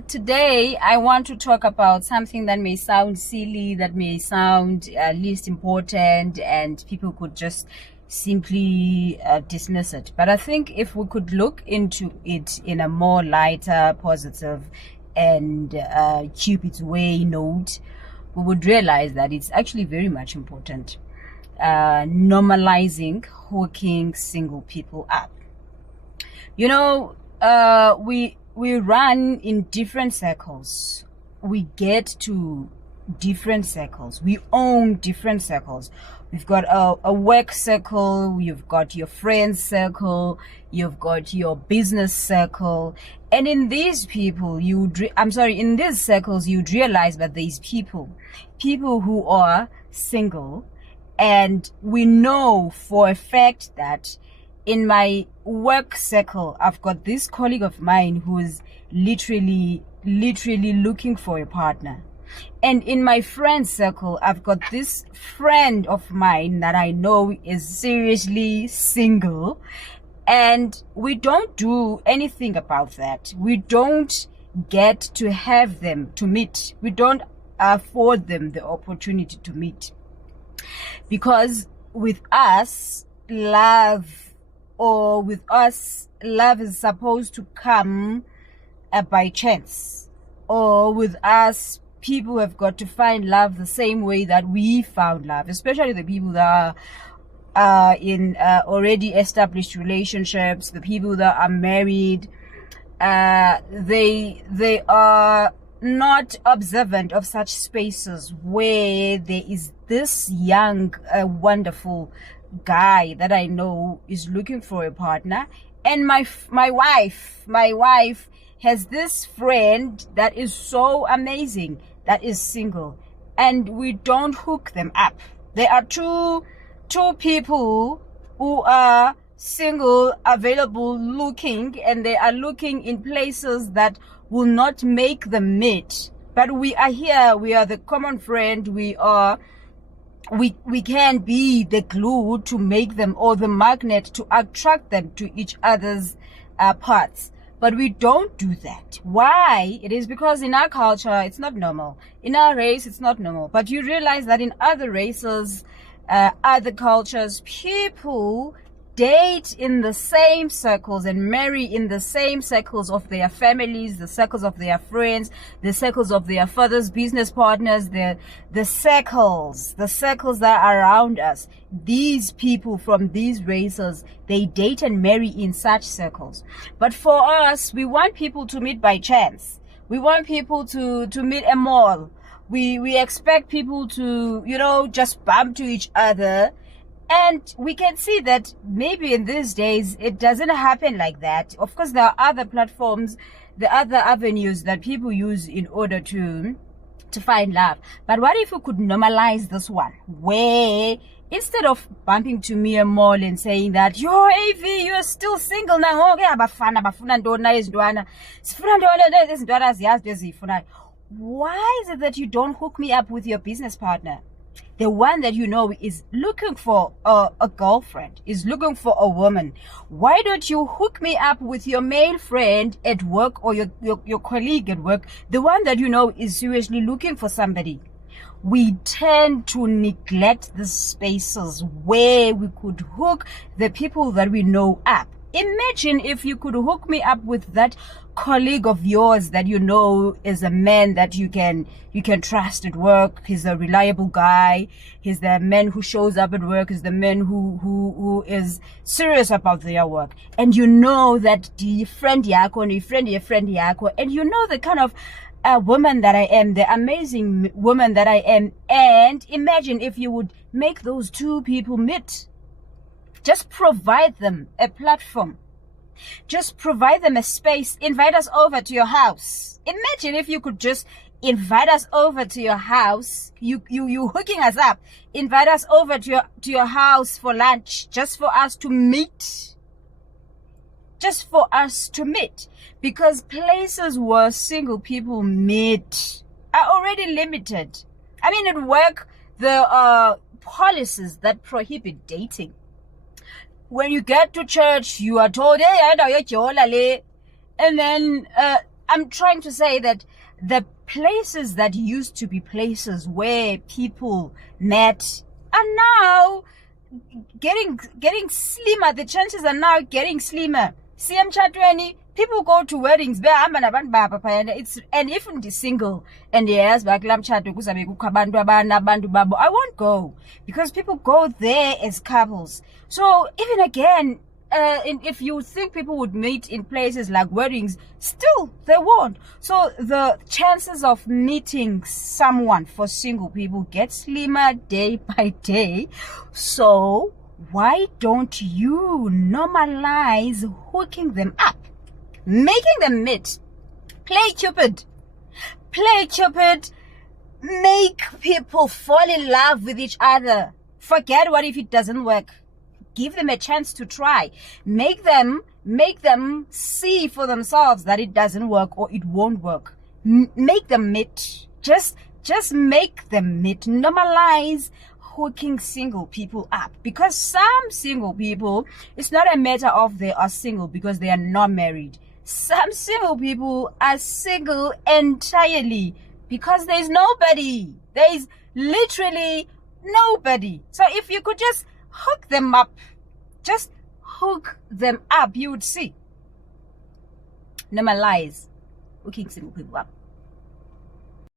Today I want to talk about something that may sound silly, that may sound least important, and people could just simply dismiss it. But I think if we could look into it in a more lighter, positive, and Cupid's way note, we would realize that it's actually very much important. Normalizing hooking single people up. You know, we run in different circles. We get to different circles. We own different circles. We've got a work circle, you've got your friends circle, you've got your business circle. And in these people, in these circles, you'd realize that there's people who are single. And we know for a fact that in my work circle, I've got this colleague of mine who's literally looking for a partner. And in my friend circle, I've got this friend of mine that I know is seriously single. And we don't do anything about that. We don't get to have them to meet. We don't afford them the opportunity to meet. Because with us, love is supposed to come by chance. Or with us, people have got to find love the same way that we found love, especially the people that are in already established relationships, the people that are married. They are not observant of such spaces where there is this young, wonderful guy that I know is looking for a partner, and my wife has this friend that is so amazing that is single, and we don't hook them up. There are two people who are single, available, looking, and they are looking in places that will not make them meet. But we are here, we are the common friend, we can be the glue to make them, or the magnet to attract them to each other's parts. But we don't do that. Why? It is because in our culture, it's not normal. In our race, it's not normal. But you realize that in other races, other cultures, people date in the same circles and marry in the same circles of their families, the circles of their friends, the circles of their father's business partners, the circles that are around us. These people from these races, they date and marry in such circles. But for us, we want people to meet by chance. We want people to meet a mall. We expect people to, just bump to each other. And we can see that maybe in these days, it doesn't happen like that. Of course, there are other platforms, the other avenues that people use in order to find love. But what if we could normalize this one, where instead of bumping to me a mall and saying that, yo, Aviwe, you're still single now. Why is it that you don't hook me up with your business partner? The one that you know is looking for a girlfriend, is looking for a woman. Why don't you hook me up with your male friend at work, or your colleague at work, the one that you know is seriously looking for somebody? We tend to neglect the spaces where we could hook the people that we know up. Imagine if you could hook me up with that colleague of yours that you know is a man that you can trust at work. He's a reliable guy. He's the man who shows up at work. He's the man who is serious about their work. And you know that the friend yako, and you know the kind of woman that I am, the amazing woman that I am. And imagine if you would make those two people meet. Just provide them a platform. Just provide them a space. Invite us over to your house. Imagine if you could just invite us over to your house. You hooking us up. Invite us over to your house for lunch, just for us to meet. Just for us to meet. Because places where single people meet are already limited. I mean, at work, there are policies that prohibit dating. When you get to church, you are told, hey, and then I'm trying to say that the places that used to be places where people met are now getting slimmer. The chances are now getting slimmer. CM Chatweni, people go to weddings. And even the single and yes, I won't go because people go there as couples. So even again, if you think people would meet in places like weddings, still they won't. So the chances of meeting someone for single people get slimmer day by day. So why don't you normalize hooking them up, making them meet? Play Cupid, make people fall in love with each other. Forget what if it doesn't work. Give them a chance to try. Make them see for themselves that it doesn't work or it won't work. Make them meet. Just make them meet. Normalize hooking single people up, because some single people, it's not a matter of they are single because they are not married. Some single people are single entirely because there's nobody. There's literally nobody. So if you could just hook them up, you would see. Normalize hooking single people up.